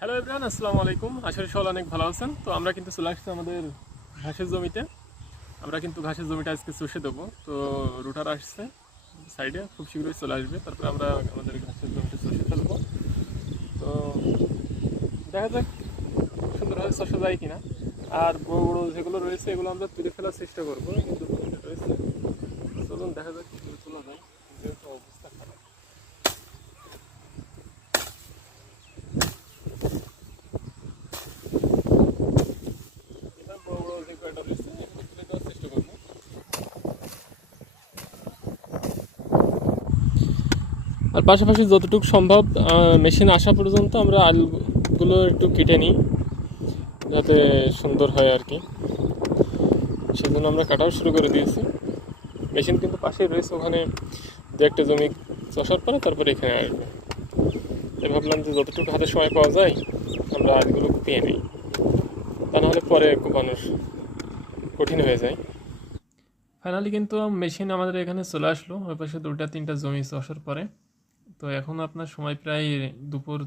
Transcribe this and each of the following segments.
Hello everyone, আসসালামু আলাইকুম। আশা করি সবাই অনেক ভালো আছেন। তো আমরা কিন্তু চলে আসছি আমাদের ঘাসের জমিতে। আমরা কিন্তু ঘাসের জমিটা আজকে চষে দেবো। তো রুটার আসছে সাইডে, খুব শীঘ্রই চলে আসবে। তারপরে আমরা আমাদের ঘাসের জমিটা চষে ফেলবো। তো দেখা যাক সুন্দরভাবে চষে যায় কিনা। আর বড় বড় যেগুলো রয়েছে এগুলো আমরা তুলে ফেলার চেষ্টা করবো, কিন্তু রয়েছে। চলুন দেখা যাক কী করে তোলা যায়, যেহেতু অবস্থা খারাপ। এবার বড় বড় যে কয়টা রয়েছে এগুলো তুলে দেওয়ার চেষ্টা করবো। আর পাশাপাশি যতটুকু সম্ভব মেশিন আসা পর্যন্ত আমরা আলুগুলো একটু কেটে নিই, যাতে সুন্দর হয় আর কি। সেজন্য আমরা কাটাও শুরু করে দিয়েছি। মেশিন কিন্তু পাশেই রয়েছে, ওখানে দু একটা জমি চষার পরে তারপরে এখানে আসবে। তাই ভাবলাম যে যতটুকু হাতে সময় পাওয়া যায় আমরা আলুগুলো কুপিয়ে নিই, তা নাহলে পরে কুপানো কঠিন হয়ে যায়। ফাইনালি কিন্তু মেশিন আমাদের এখানে চলে আসলো, ওই পাশে দুটা তিনটা জমি চষার পরে। তো এখন আপনার সময় প্রায় দুপুর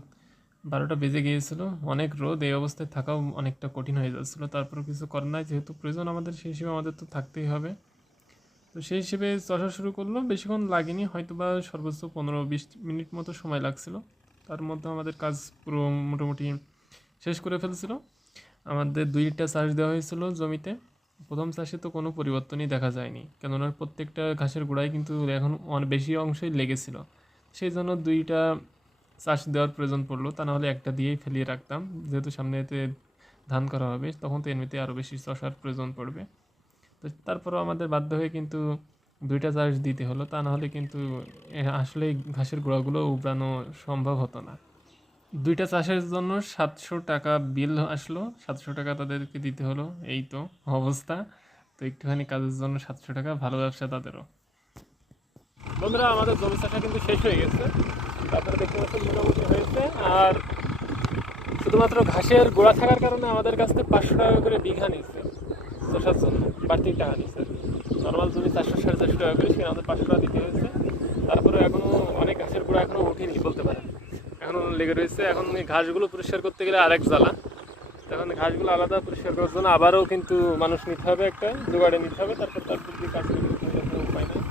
12টা বেজে গিয়েছিল। অনেক রোদ, এই অবস্থায় থাকাও অনেকটা কঠিন হয়ে যাচ্ছিলো। তারপরে কিছু করার নাই, যেহেতু প্রয়োজন আমাদের, সেই হিসেবে আমাদের তো থাকতেই হবে। তো সেই হিসেবে চষা শুরু করলো। বেশিক্ষণ লাগেনি, হয়তো বা সর্বোচ্চ 15-20 মিনিট মতো সময় লাগছিল। তার মধ্যে আমাদের কাজ পুরো মোটামুটি শেষ করে ফেলছিল। আমাদের 2টা চাষ দেওয়া হয়েছিল জমিতে। প্রথম চাষে তো কোনো পরিবর্তনই দেখা যায়নি, কেননা প্রত্যেকটা ঘাসের গোড়ায় কিন্তু এখন অনেক বেশি অংশই লেগেছিল। সেই জন্য 2টা চাষ দেওয়ার প্রয়োজন পড়লো, তা নাহলে একটা দিয়েই ফেলিয়ে রাখতাম। যেহেতু সামনেতে ধান করা হবে, তখন তো এমনিতে আরও বেশি চষার প্রয়োজন পড়বে। তো তারপরও আমাদের বাধ্য হয়ে কিন্তু 2টা চাষ দিতে হলো, তা নাহলে কিন্তু আসলে ঘাসের গোড়াগুলো উবড়ানো সম্ভব হতো না। 2টা চাষের জন্য 700 টাকা বিল আসলো, 700 টাকা তাদেরকে দিতে হলো। এই তো অবস্থা। তো একটুখানি কাজের জন্য 700 টাকা, ভালো ব্যবসা তাদেরও। বন্ধুরা, আমাদের জমি চাষা কিন্তু শেষ হয়ে গেছে, আপনারা দেখতে পাচ্ছেন মোটামুটি হয়েছে। আর শুধুমাত্র ঘাসের গোড়া থাকার কারণে আমাদের কাছ থেকে 500 টাকা করে বিঘা নিচ্ছে চষার জন্য, বাড়তি টাকা নিচ্ছে। নর্মাল জমি 400-450 টাকা করে, সেখানে আমাদের 500 টাকা দিতে হয়েছে। তারপরে এখনও অনেক ঘাসের গোড়া এখনও উঠেনি বলতে পারেন, এখনও লেগে রয়েছে। এখন এই ঘাসগুলো পরিষ্কার করতে গেলে আরেক জ্বালা। এখন ঘাসগুলো আলাদা পরিষ্কার করার জন্য আবারও কিন্তু মানুষ নিতে হবে, একটা জোগাড়ে নিতে হবে। তারপর দিয়ে কাজ করতে হবে, কোনো উপায় নেই।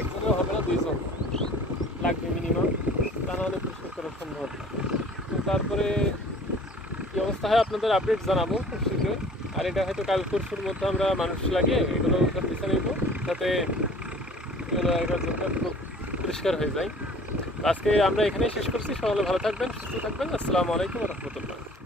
একজনও হবে না, 2জন লাগবে মিনিমাম, তা নাহলে পরিষ্কার করা সম্ভব না। তো তারপরে কী অবস্থা হয় আপনাদের আপডেট জানাবো খুব শীঘ্রই। আর এটা হয়তো কাল পরশুর মধ্যে আমরা মানুষ লাগিয়ে এগুলো সব পিছিয়ে নেব, যাতে এটার জন্য পরিষ্কার হয়ে যায়। আজকে আমরা এখানেই শেষ করছি। সকলে ভালো থাকবেন, সুস্থ থাকবেন। আসসালামু আলাইকুম রহমতুল্লাহ।